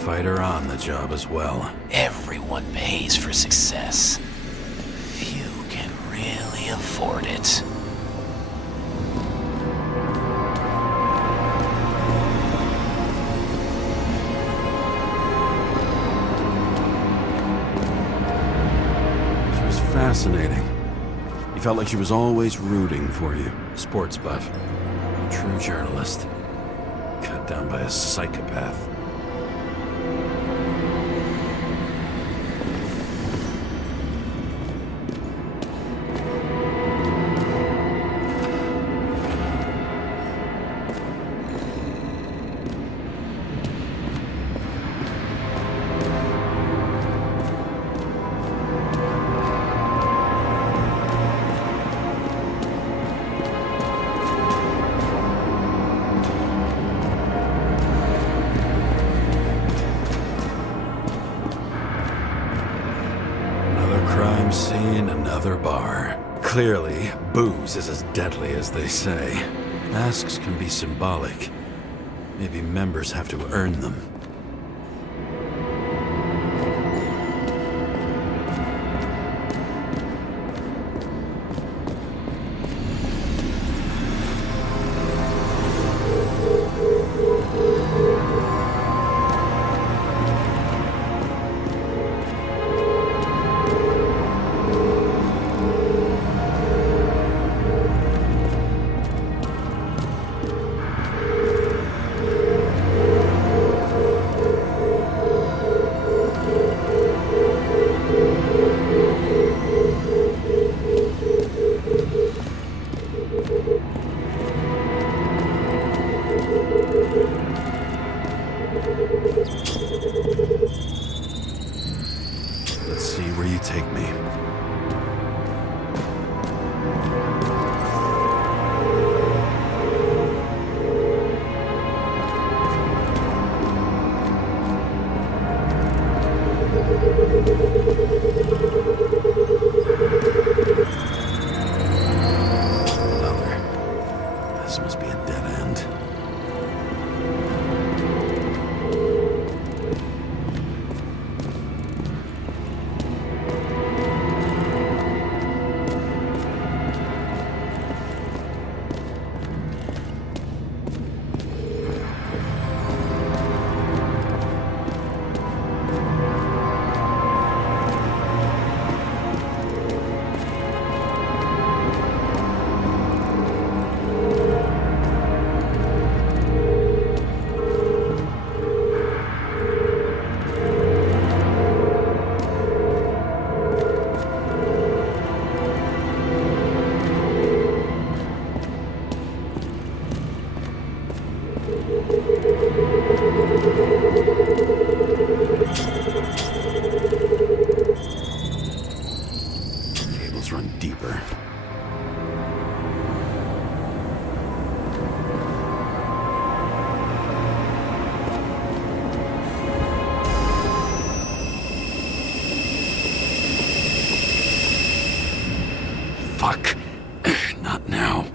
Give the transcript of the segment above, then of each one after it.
fighter on the job as well. Everyone pays for success. Few can really afford it. She was fascinating. You felt like she was always rooting for you. Sports buff. A true journalist. Cut down by a psychopath. Crime scene, another bar. Clearly, booze is as deadly as they say. Masks can be symbolic. Maybe members have to earn them. Let's see where you take me. Another. This must be a dead end. Cables run deeper. Fuck. Not now.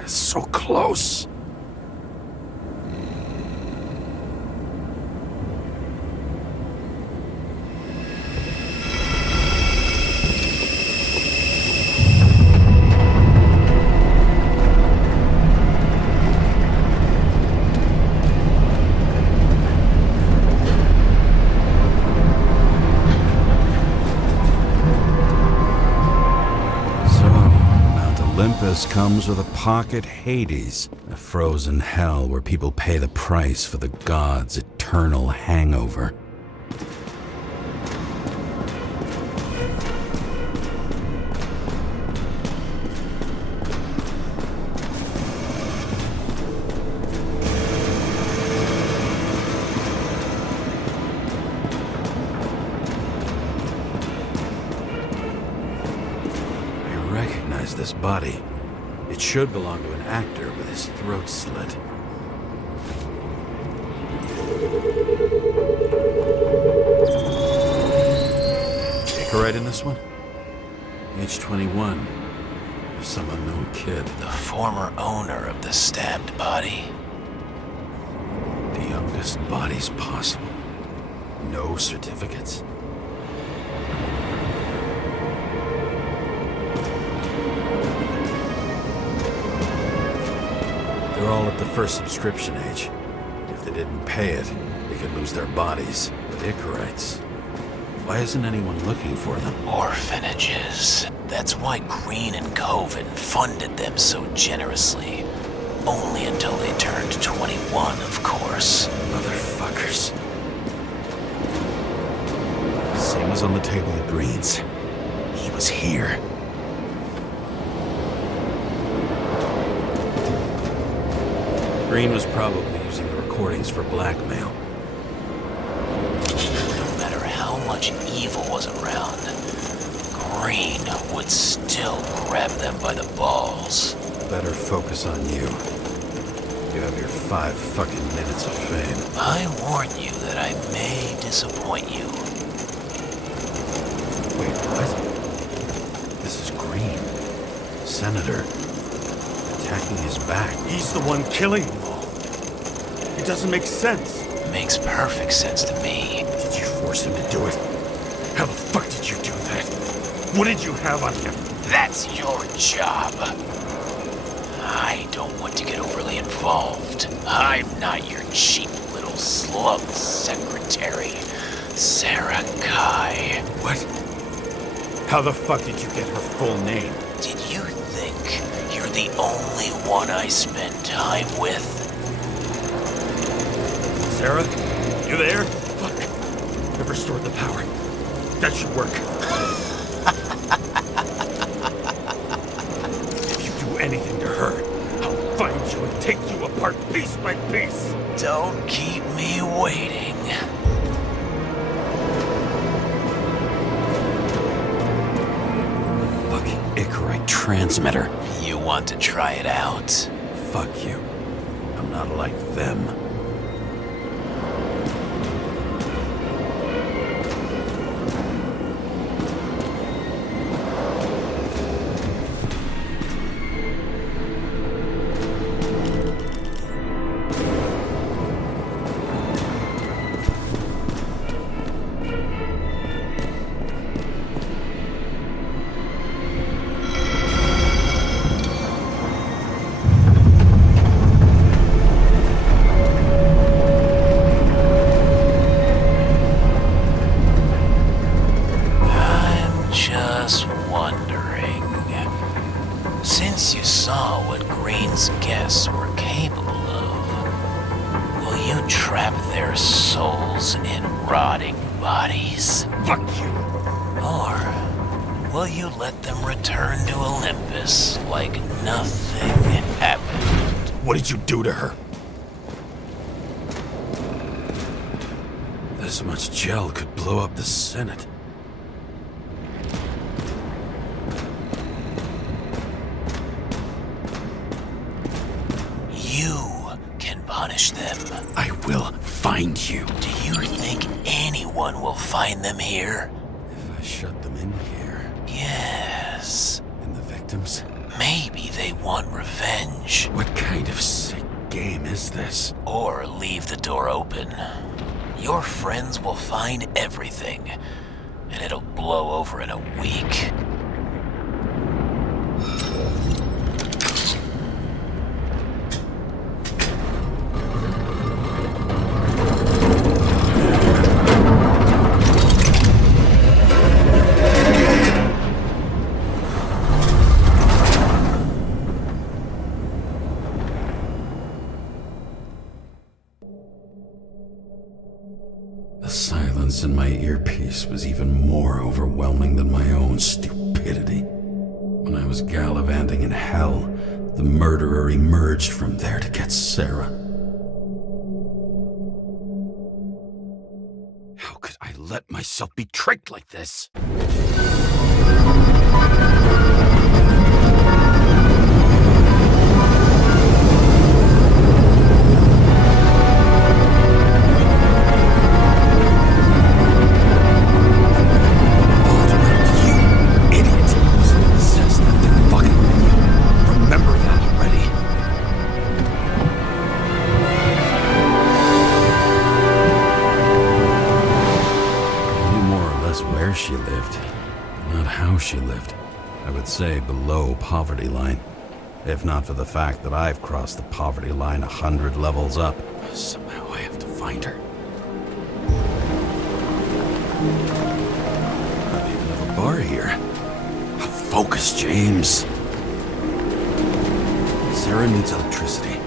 It's so close. Olympus comes with a pocket Hades, a frozen hell where people pay the price for the gods' eternal hangover. I recognize this body. It should belong to an actor with his throat slit. Take her right in this one? Age 21. Some unknown kid. The former owner of the stabbed body. The youngest bodies possible. No certificates? They're all at the first subscription age. If they didn't pay it, they could lose their bodies. But Icarites, why isn't anyone looking for them? Orphanages. That's why Green and Coven funded them so generously. Only until they turned 21, of course. Motherfuckers. Same as on the table at Green's. He was here. Green was probably using the recordings for blackmail. No matter how much evil was around, Green would still grab them by the balls. Better focus on you. You have your 5 fucking minutes of fame. I warn you that I may disappoint you. Wait, what? This is Green. Senator. Attacking his back. He's the one killing them all. It doesn't make sense. Makes perfect sense to me. Did you force him to do it? How the fuck did you do that? What did you have on him? That's your job. I don't want to get overly involved. I'm not your cheap little slum secretary, Sarah Kai. What? How the fuck did you get her full name? Did you think you're the only one I spend time with? Sarah? You there? Fuck. I've restored the power. That should work. If you do anything to her, I'll find you and take you apart piece by piece. Don't keep me waiting. Fucking Icarite transmitter. You want to try it out? Fuck you. I'm not like them. Just wondering, since you saw what Green's guests were capable of, will you trap their souls in rotting bodies? Fuck you. Or will you let them return to Olympus like nothing happened? What did you do to her? This much gel could blow up the Senate. You can punish them. I will find you. Do you think anyone will find them here? If I shut them in here. Yes. And the victims? Maybe they want revenge. What kind of sick game is this? Or leave the door open. Your friends will find everything, and it'll blow over in a week. The silence in my earpiece was even more overwhelming than my own stupidity. When I was gallivanting in hell, the murderer emerged from there to get Sarah. How could I let myself be tricked like this? she lived. I would say below poverty line. If not for the fact that I've crossed the poverty line 100 levels up. Somehow I have to find her. Not even have a bar here. Focus, James. Sarah needs electricity.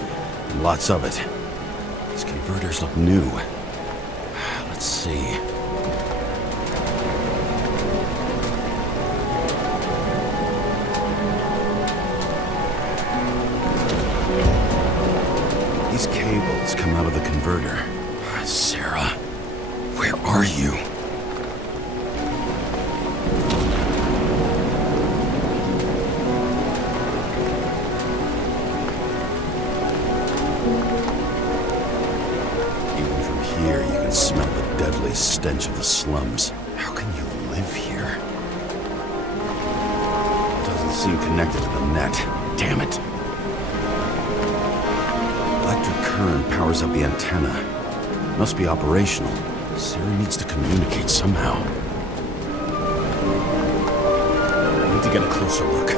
And lots of it. These converters look new. Let's see. These cables come out of the converter. Sarah, where are you? Even from here, you can smell the deadly stench of the slums. How can you live here? It doesn't seem connected to the net. Damn it. Electric current powers up the antenna. Must be operational. Sarah needs to communicate somehow. I need to get a closer look.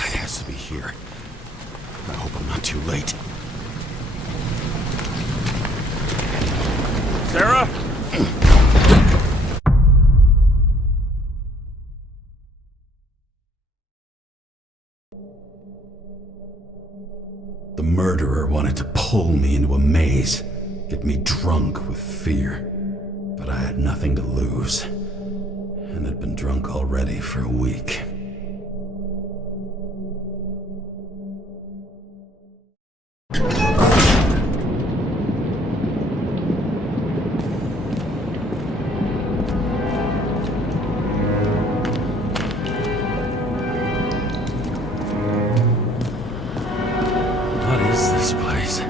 It has to be here. I hope I'm not too late. Sarah? The murderer wanted to pull me into a maze, get me drunk with fear. But I had nothing to lose, and had been drunk already for a week. What is this place?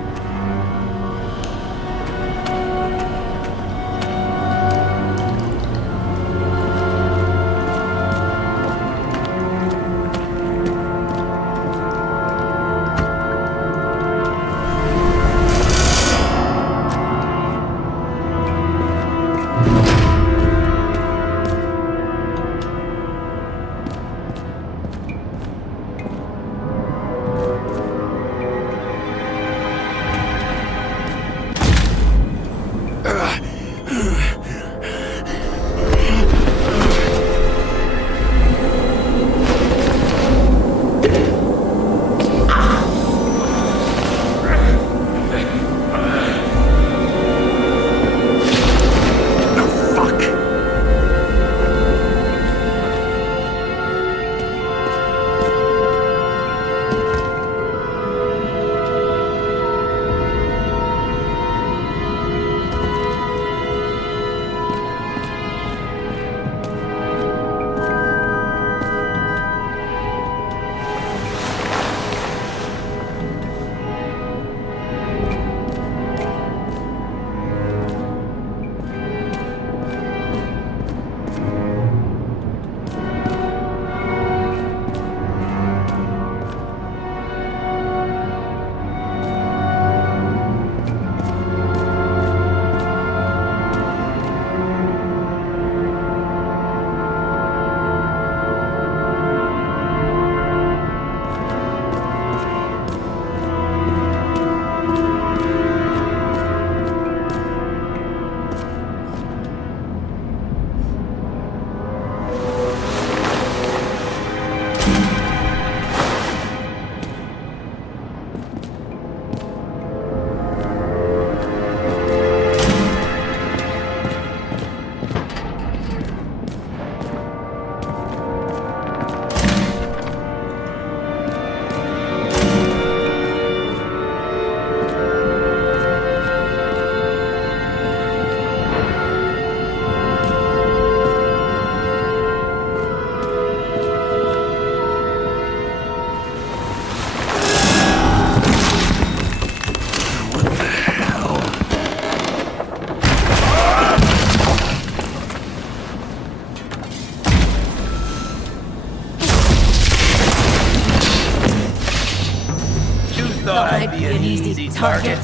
thought I'd be an easy target.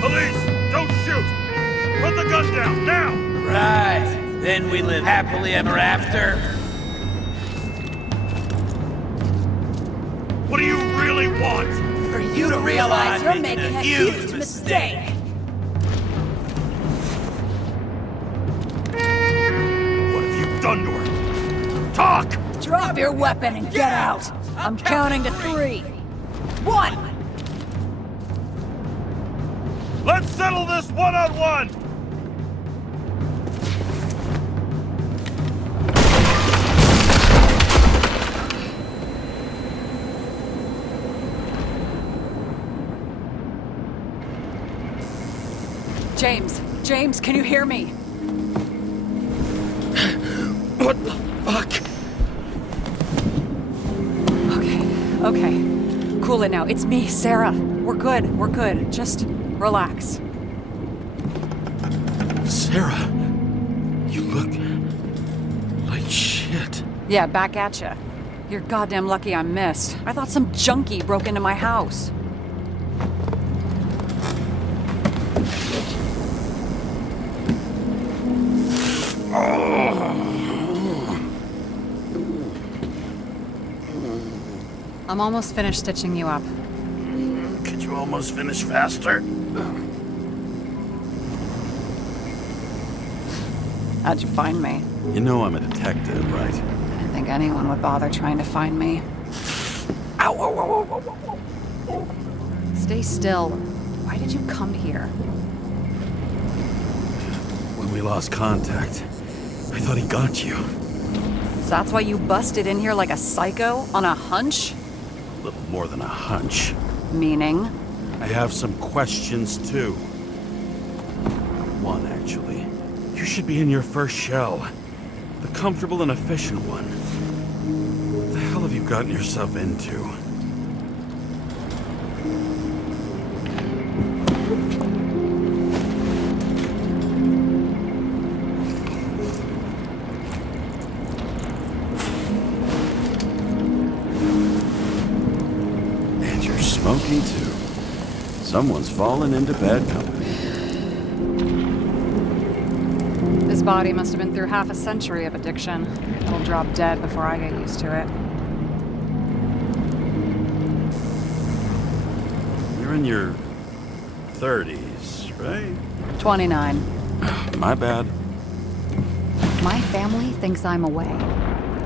Police, don't shoot! Put the gun down, now! Right. Then we live happily ever after. What do you really want? For you to realize you're making a huge mistake. What have you done to her? Talk! Drop your weapon and get out! I'm counting to 3. 1! Let's settle this one-on-one! James, can you hear me? What the fuck? Okay. Cool it now. It's me, Sarah. We're good. Just relax. Sarah, you look like shit. Yeah, back at ya. You're goddamn lucky I missed. I thought some junkie broke into my house. I'm almost finished stitching you up. Could you almost finish faster? How'd you find me? You know I'm a detective, right? I didn't think anyone would bother trying to find me. Ow, ow, ow, ow, ow, ow. Stay still. Why did you come here? When we lost contact, I thought he got you. So that's why you busted in here like a psycho on a hunch? A little more than a hunch. Meaning? I have some questions, too. One, actually. You should be in your first shell. The comfortable and efficient one. What the hell have you gotten yourself into? And you're smoking, too. Someone's fallen into bad company. His body must have been through half a century of addiction. It'll drop dead before I get used to it. You're in your 30s, right? 29. My bad. My family thinks I'm away.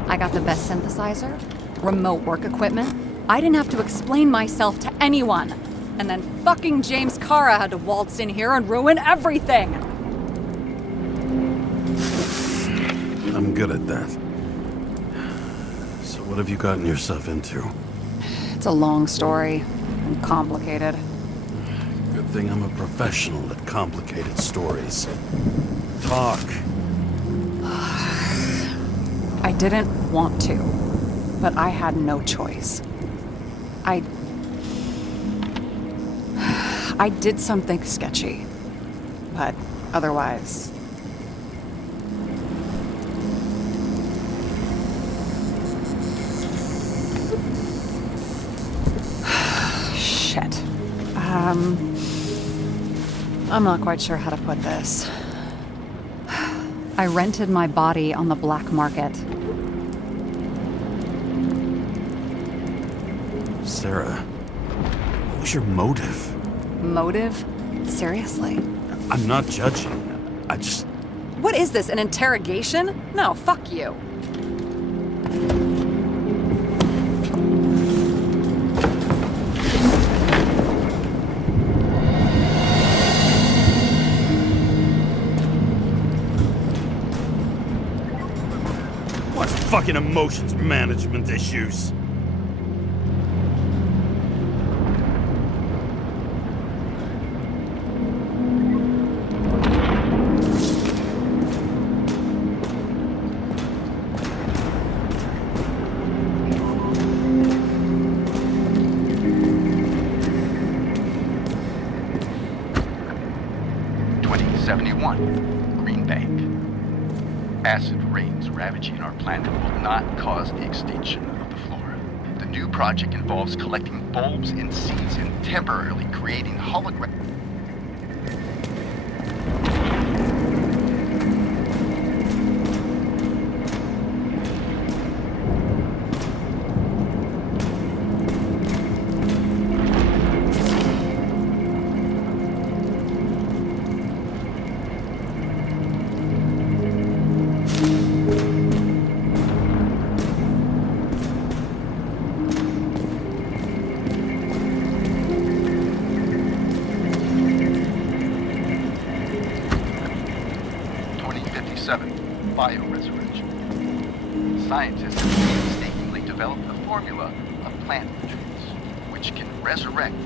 I got the best synthesizer, remote work equipment. I didn't have to explain myself to anyone. And then fucking James Karra had to waltz in here and ruin everything. I'm good at that. So what have you gotten yourself into? It's a long story and complicated. Good thing I'm a professional at complicated stories. Talk. I didn't want to, but I had no choice. I did something sketchy, but otherwise... Shit. I'm not quite sure how to put this. I rented my body on the black market. Sarah, what was your motive? Motive? Seriously? I'm not judging. I just... What is this, an interrogation? No, fuck you. What fucking emotions management issues? Acid rains ravaging our planet will not cause the extinction of the flora. The new project involves collecting bulbs and seeds and temporarily creating holographic. Bioresurrection. Scientists have painstakingly developed a formula of plant nutrients which can resurrect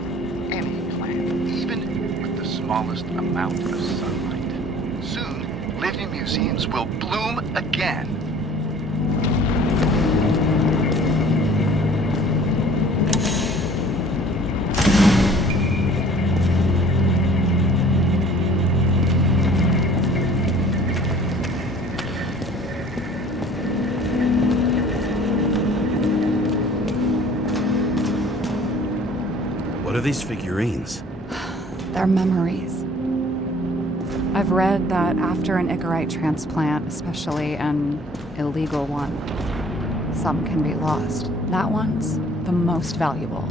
any plant, even with the smallest amount of sunlight. Soon, living museums will bloom again. What are these figurines? They're memories. I've read that after an Icarite transplant, especially an illegal one, some can be lost. That one's the most valuable.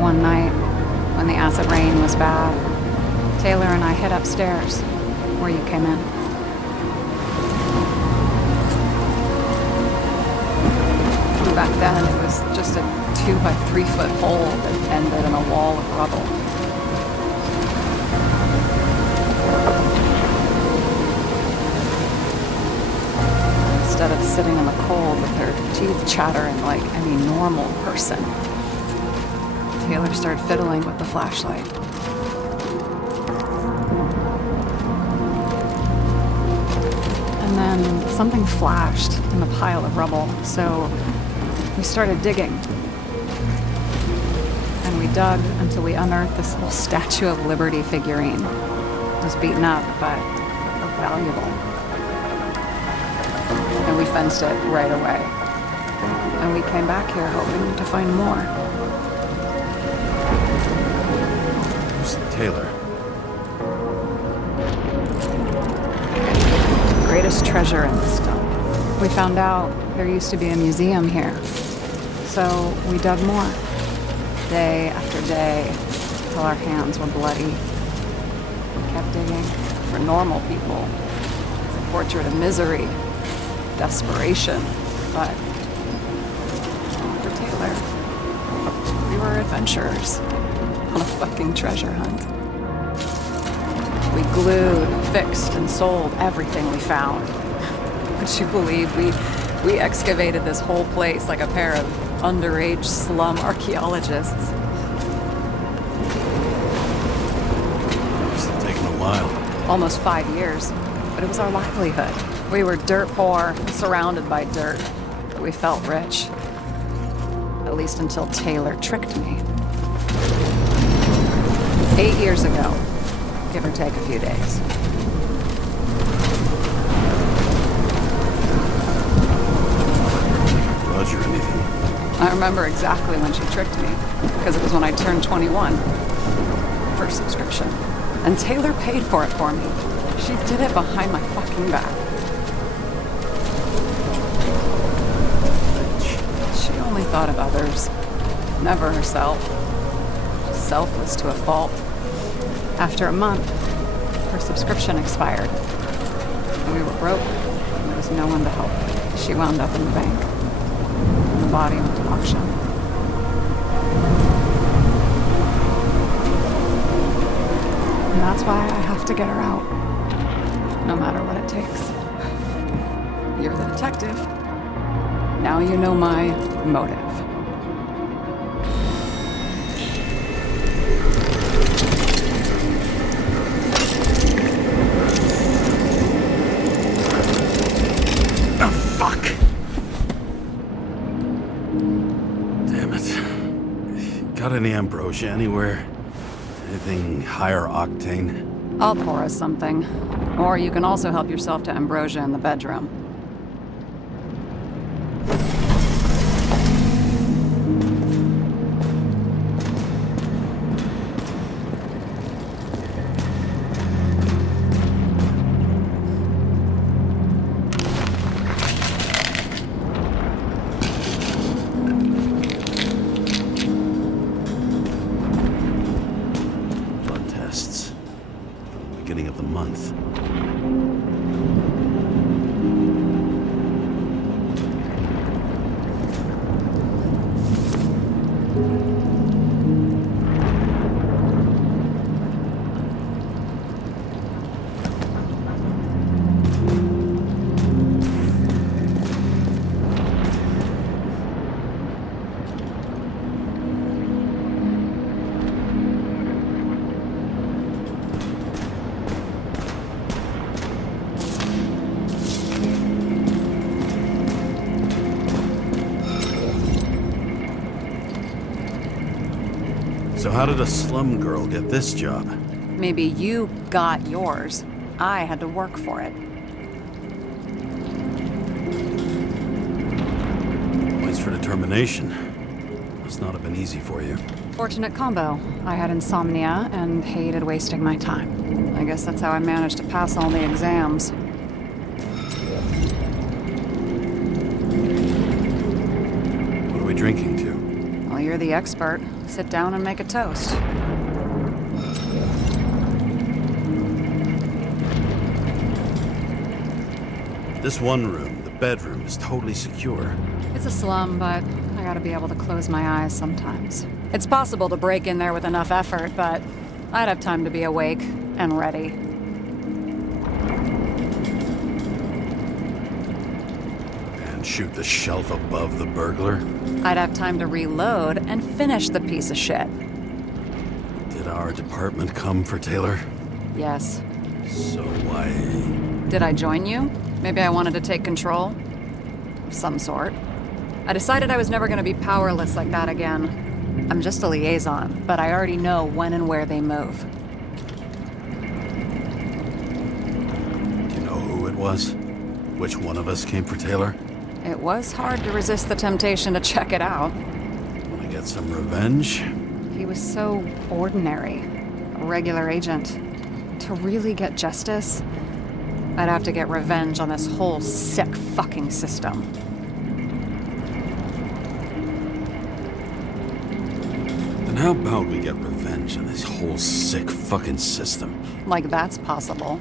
One night, when the acid rain was bad, Taylor and I hid upstairs, where you came in. Back then, it was just a 2 by 3 foot hole that ended in a wall of rubble. Instead of sitting in the cold with her teeth chattering like any normal person, Taylor started fiddling with the flashlight. And then something flashed in the pile of rubble, so we started digging. And we dug until we unearthed this little Statue of Liberty figurine. It was beaten up, but valuable. And we fenced it right away. And we came back here hoping to find more. Taylor. Greatest treasure in this dump. We found out there used to be a museum here. So we dug more. Day after day, till our hands were bloody. We kept digging for normal people. It's a portrait of misery, desperation, but for Taylor, we were adventurers. On a fucking treasure hunt. We glued, fixed, and sold everything we found. Would you believe we excavated this whole place like a pair of underage slum archaeologists? Must have taken a while. Almost 5 years, but it was our livelihood. We were dirt poor, surrounded by dirt, but we felt rich. At least until Taylor tricked me. 8 years ago, give or take a few days. Grudge or anything? I remember exactly when she tricked me, because it was when I turned 21. First subscription. And Taylor paid for it for me. She did it behind my fucking back. She only thought of others, never herself. Selfless to a fault. After a month, her subscription expired. And we were broke, and there was no one to help. She wound up in the bank. And the body went to auction. And that's why I have to get her out. No matter what it takes. You're the detective. Now you know my motive. any ambrosia anywhere? Anything higher octane? I'll pour us something. Or you can also help yourself to ambrosia in the bedroom. Blood tests. From the beginning of the month. So how did a slum girl get this job? Maybe you got yours. I had to work for it. Points for determination. Must not have been easy for you. Fortunate combo. I had insomnia and hated wasting my time. I guess that's how I managed to pass all the exams. What are we drinking to? Well, you're the expert. Sit down and make a toast. This one room, the bedroom, is totally secure. It's a slum, but I gotta be able to close my eyes sometimes. It's possible to break in there with enough effort, but I'd have time to be awake and ready. And shoot the shelf above the burglar? I'd have time to reload and finish the piece of shit. Did our department come for Taylor? Yes. So why... Did I join you? Maybe I wanted to take control? Of some sort. I decided I was never gonna be powerless like that again. I'm just a liaison, but I already know when and where they move. Do you know who it was? Which one of us came for Taylor? It was hard to resist the temptation to check it out. Want to get some revenge? He was so ordinary. A regular agent. To really get justice, I'd have to get revenge on this whole sick fucking system. Then how about we get revenge on this whole sick fucking system? Like that's possible.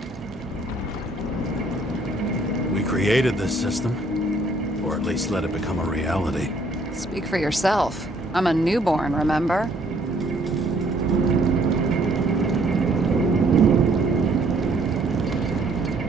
We created this system. Or at least let it become a reality. Speak for yourself. I'm a newborn, remember?